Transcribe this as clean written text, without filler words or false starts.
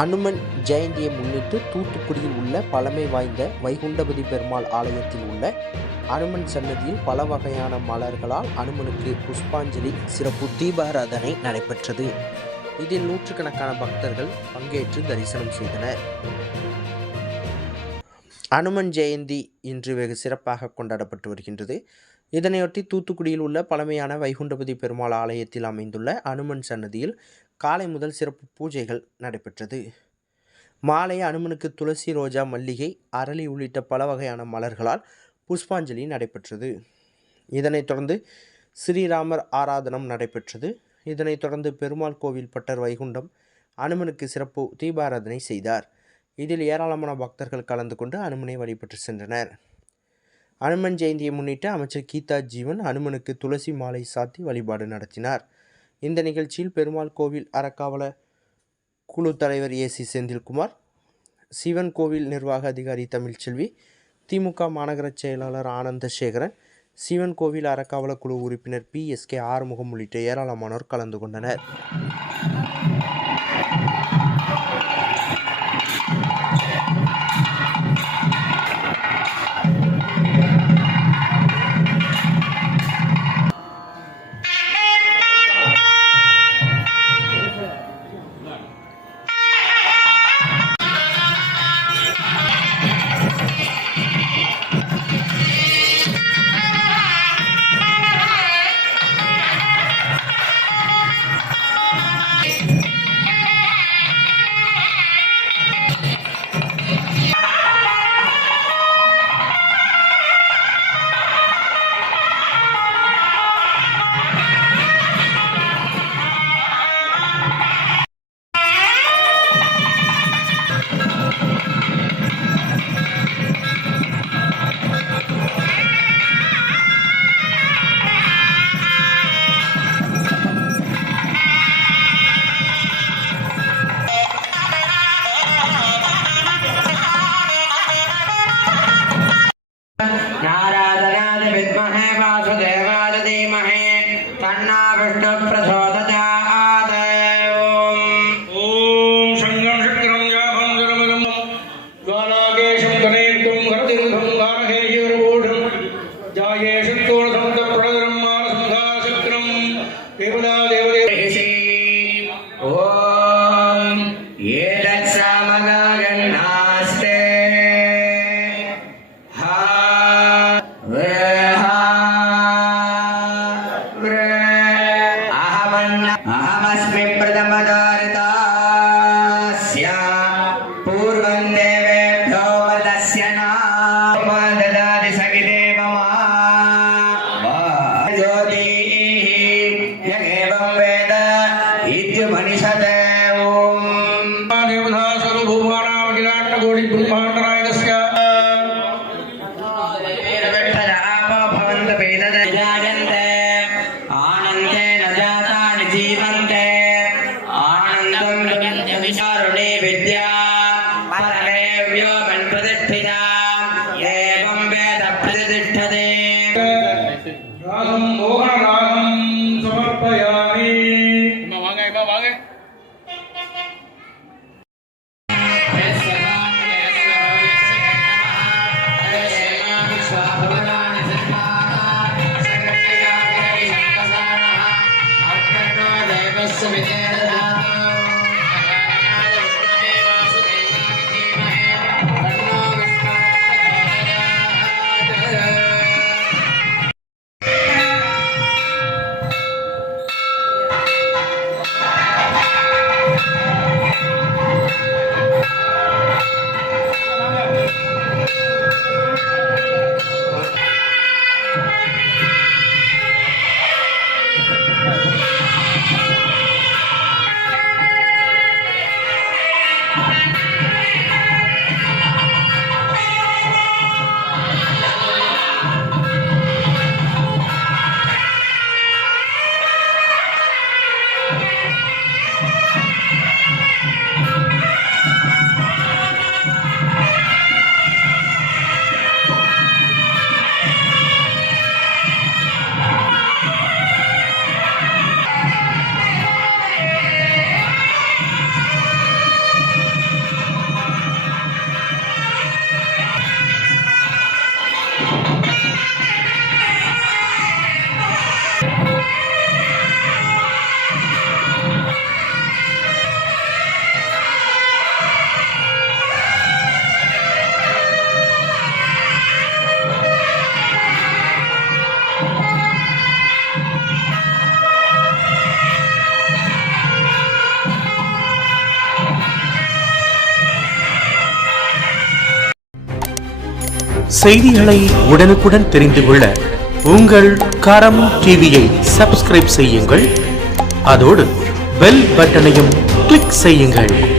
அனுமன் ஜெயந்தியை முன்னிட்டு தூத்துக்குடியில் உள்ள பழமை வாய்ந்த வைகுண்டபதி பெருமாள் ஆலயத்தில் உள்ள அனுமன் சன்னதியில் பல வகையான மலர்களால் அனுமனுக்கு புஷ்பாஞ்சலி சிறப்பு தீபாராதனை நடைபெற்றது. இதில் நூற்றுக்கணக்கான பக்தர்கள் பங்கேற்று தரிசனம் செய்தனர். அனுமன் ஜெயந்தி இன்று வெகு சிறப்பாக கொண்டாடப்பட்டு வருகின்றது. இதனையொட்டி தூத்துக்குடியில் உள்ள பழமையான வைகுண்டபதி பெருமாள் ஆலயத்தில் அமைந்துள்ள அனுமன் சன்னதியில் காலை முதல் சிறப்பு பூஜைகள் நடைபெற்றது. மாலை அனுமனுக்கு துளசி, ரோஜா, மல்லிகை, அரளி உள்ளிட்ட பல வகையான மலர்களால் புஷ்பாஞ்சலி நடைபெற்றது. இதனைத் தொடர்ந்து ஸ்ரீராமர் ஆராதனம் நடைபெற்றது. இதனைத் தொடர்ந்து பெருமாள் கோவில் பட்டர் வைகுண்டம் அனுமனுக்கு சிறப்பு தீபாராதனை செய்தார். இதில் ஏராளமான பக்தர்கள் கலந்து கொண்டு அனுமனை வழிபட்டு சென்றனர். அனுமன் ஜெயந்தியை முன்னிட்டு அமைச்சர் கீதா ஜீவன் அனுமனுக்கு துளசி மாலை சாத்தி வழிபாடு நடத்தினார். இந்த நிகழ்ச்சியில் பெருமாள் கோவில் அறக்காவல குழு தலைவர் ஏசி செந்தில்குமார், சிவன் கோவில் நிர்வாக அதிகாரி தமிழ்ச்செல்வி, திமுக மாநகர செயலாளர் ஆனந்தசேகரன், சிவன் கோவில் அறக்காவல குழு உறுப்பினர் PSK ஆறுமுகம் உள்ளிட்ட ஏராளமானோர் கலந்து கொண்டனர். नारायणाय विद्महे वासुदेवाय धीमहि तन्नो विष्णुः प्रचोदयात्। ओम शंगं शक्रं याभं गरमगं ज्वालाकेशं गणेत्वं गरतिर्घं गारहेयर्वोढं जायेशं तोळधं तप्रदरं मानसंघाशक्रं देवदा देवदेवैषि ओम एतत्सामगायन्नास्ते अहमस्मि प्रथमदारितास्य पूर्वं देवेभ्यो वदस्य नाम ददाति सविदेव मा ज्योतिः यगेवं वेद इत्युपनिषदे। ॐ देवता सर्वभूमानां अखिलाण्डकोटिब्रह्माण्डनायकस्य जीवन्ते आनन्दं विचारुणे विद्या परमे व्योमन् प्रतिष्ठिता एवं वेद प्रतिष्ठते। रागं मोहनरागं समर्पयामि। वागे செய்திகளை உடனுக்குடன் தெரிந்து கொள்ள உங்கள் கரம் டிவியை சப்ஸ்கிரைப் செய்யுங்கள். அதோடு பெல் பட்டனையும் கிளிக் செய்யுங்கள்.